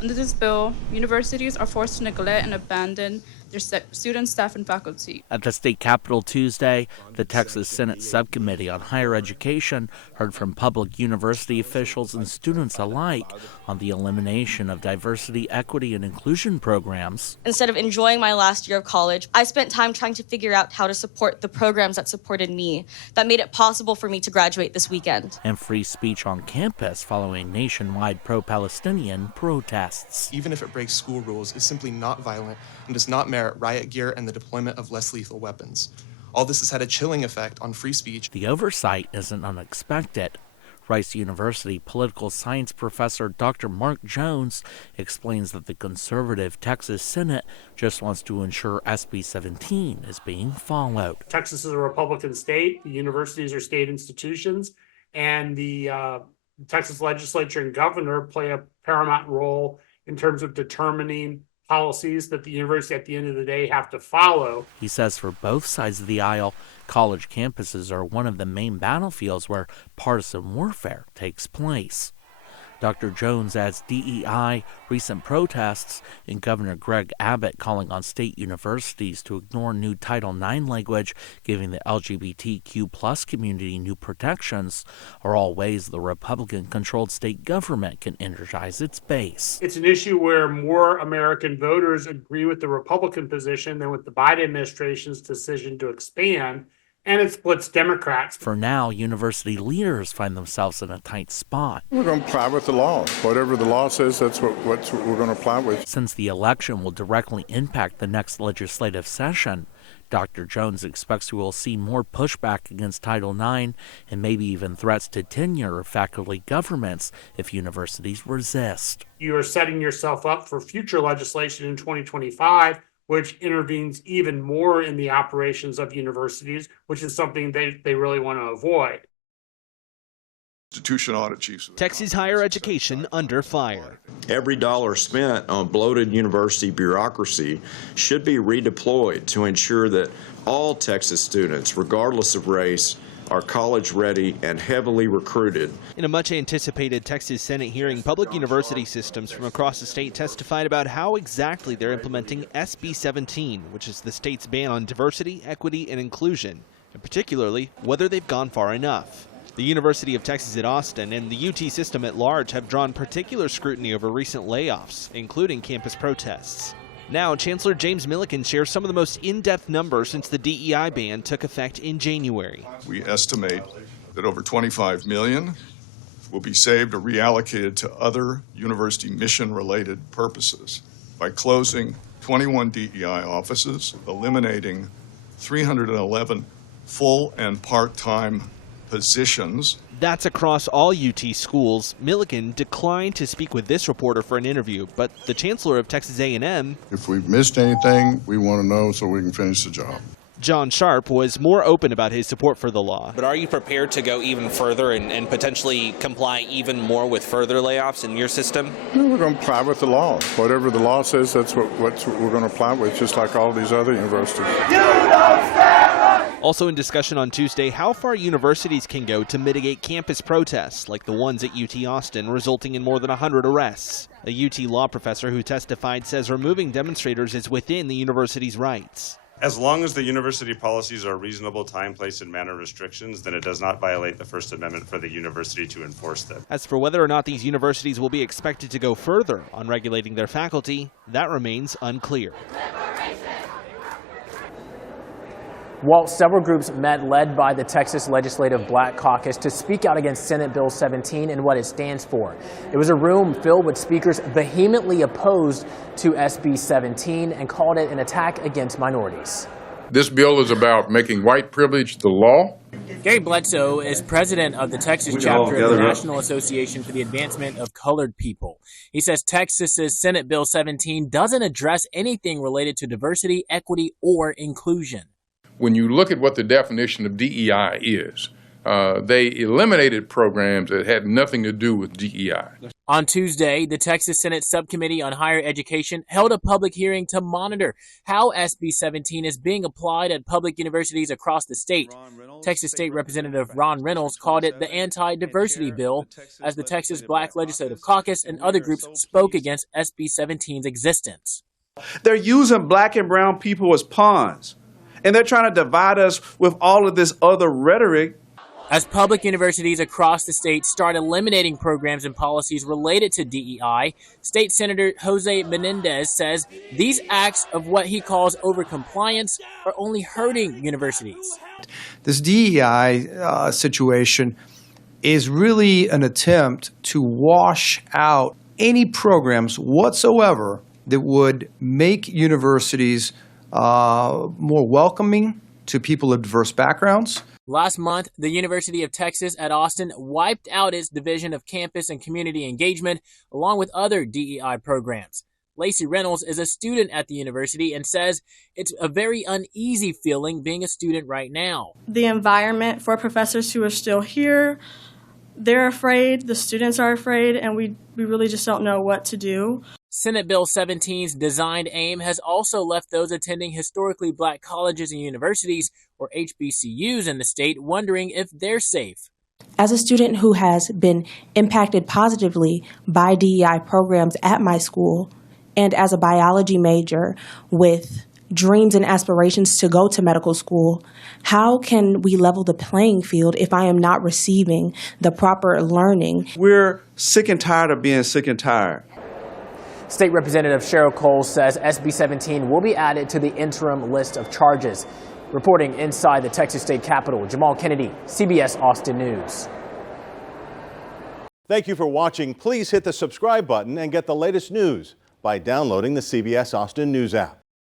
Under this bill, universities are forced to neglect and abandon their students, staff, and faculty. At the state capitol Tuesday, the Texas Senate Subcommittee on Higher Education heard from public university officials and students alike on the elimination of diversity, equity, and inclusion programs. Instead of enjoying my last year of college, I spent time trying to figure out how to support the programs that supported me, that made it possible for me to graduate this weekend. And free speech on campus following nationwide pro-Palestinian protests. Even if it breaks school rules, is simply not violent and does not merit riot gear and the deployment of less lethal weapons. All this has had a chilling effect on free speech. The oversight isn't unexpected. Rice University political science professor Dr. Mark Jones explains that the conservative Texas Senate just wants to ensure SB 17 is being followed. Texas is a Republican state. The universities are state institutions, and the Texas legislature and governor play a paramount role in terms of determining policies that the university at the end of the day have to follow. He says for both sides of the aisle, college campuses are one of the main battlefields where partisan warfare takes place. Dr. Jones adds DEI, recent protests, and Governor Greg Abbott calling on state universities to ignore new Title IX language, giving the LGBTQ plus community new protections, are all ways the Republican-controlled state government can energize its base. It's an issue where more American voters agree with the Republican position than with the Biden administration's decision to expand, and it splits Democrats. For now, university leaders find themselves in a tight spot. We're going to apply with the law. Whatever the law says, that's what we're going to apply with. Since the election will directly impact the next legislative session, Dr. Jones expects we will see more pushback against Title IX and maybe even threats to tenure of faculty governments if universities resist. You are setting yourself up for future legislation in 2025, which intervenes even more in the operations of universities, which is something they really want to avoid. Institution audit chiefs. Texas higher education under fire. Every dollar spent on bloated university bureaucracy should be redeployed to ensure that all Texas students, regardless of race, are college ready and heavily recruited. In a much anticipated Texas Senate hearing, public university systems from across the state testified about how exactly they're implementing SB 17, which is the state's ban on diversity, equity, and inclusion, and particularly whether they've gone far enough. The University of Texas at Austin and the UT system at large have drawn particular scrutiny over recent layoffs, including campus protests. Now, Chancellor James Milliken shares some of the most in-depth numbers since the DEI ban took effect in January. We estimate that over $25 million will be saved or reallocated to other university mission-related purposes by closing 21 DEI offices, eliminating 311 full and part-time positions. That's across all UT schools. Milliken declined to speak with this reporter for an interview, but the chancellor of Texas A&M, If we've missed anything, we want to know so we can finish the job. John Sharp, was more open about his support for the law. But are you prepared to go even further and potentially comply even more with further layoffs in your system? We're going to apply with the law. Whatever the law says, that's what we're going to apply with, just like all these other universities. Also in discussion on Tuesday, how far universities can go to mitigate campus protests, like the ones at UT Austin, resulting in more than 100 arrests. A UT law professor who testified says removing demonstrators is within the university's rights. As long as the university policies are reasonable time, place, and manner restrictions, then it does not violate the First Amendment for the university to enforce them. As for whether or not these universities will be expected to go further on regulating their faculty, that remains unclear. Well, several groups met led by the Texas Legislative Black Caucus to speak out against Senate Bill 17 and what it stands for. It was a room filled with speakers vehemently opposed to SB 17 and called it an attack against minorities. This bill is about making white privilege the law. Gary Bledsoe is president of the Texas chapter of the National Association for the Advancement of Colored People. He says Texas's Senate Bill 17 doesn't address anything related to diversity, equity, or inclusion. When you look at what the definition of DEI is, they eliminated programs that had nothing to do with DEI. On Tuesday, the Texas Senate Subcommittee on Higher Education held a public hearing to monitor how SB 17 is being applied at public universities across the state. Texas State Representative Ron Reynolds called it the anti-diversity bill, as the Texas Black Legislative Caucus and other groups spoke against SB 17's existence. They're using black and brown people as pawns, and they're trying to divide us with all of this other rhetoric. As public universities across the state start eliminating programs and policies related to DEI, State Senator Jose Menendez says these acts of what he calls overcompliance are only hurting universities. This DEI situation is really an attempt to wash out any programs whatsoever that would make universities more welcoming to people of diverse backgrounds. Last month, the University of Texas at Austin wiped out its Division of Campus and Community Engagement, along with other DEI programs. Lacey Reynolds is a student at the university and says it's a very uneasy feeling being a student right now. The environment for professors who are still here, they're afraid, the students are afraid, and we really just don't know what to do. Senate Bill 17's designed aim has also left those attending historically black colleges and universities, or HBCUs, in the state wondering if they're safe. As a student who has been impacted positively by DEI programs at my school, and as a biology major with dreams and aspirations to go to medical school, how can we level the playing field if I am not receiving the proper learning? We're sick and tired of being sick and tired. State Representative Cheryl Cole says SB 17 will be added to the interim list of charges. Reporting inside the Texas State Capitol, Jamal Kennedy, CBS Austin News. Thank you for watching. Please hit the subscribe button and get the latest news by downloading the CBS Austin News app.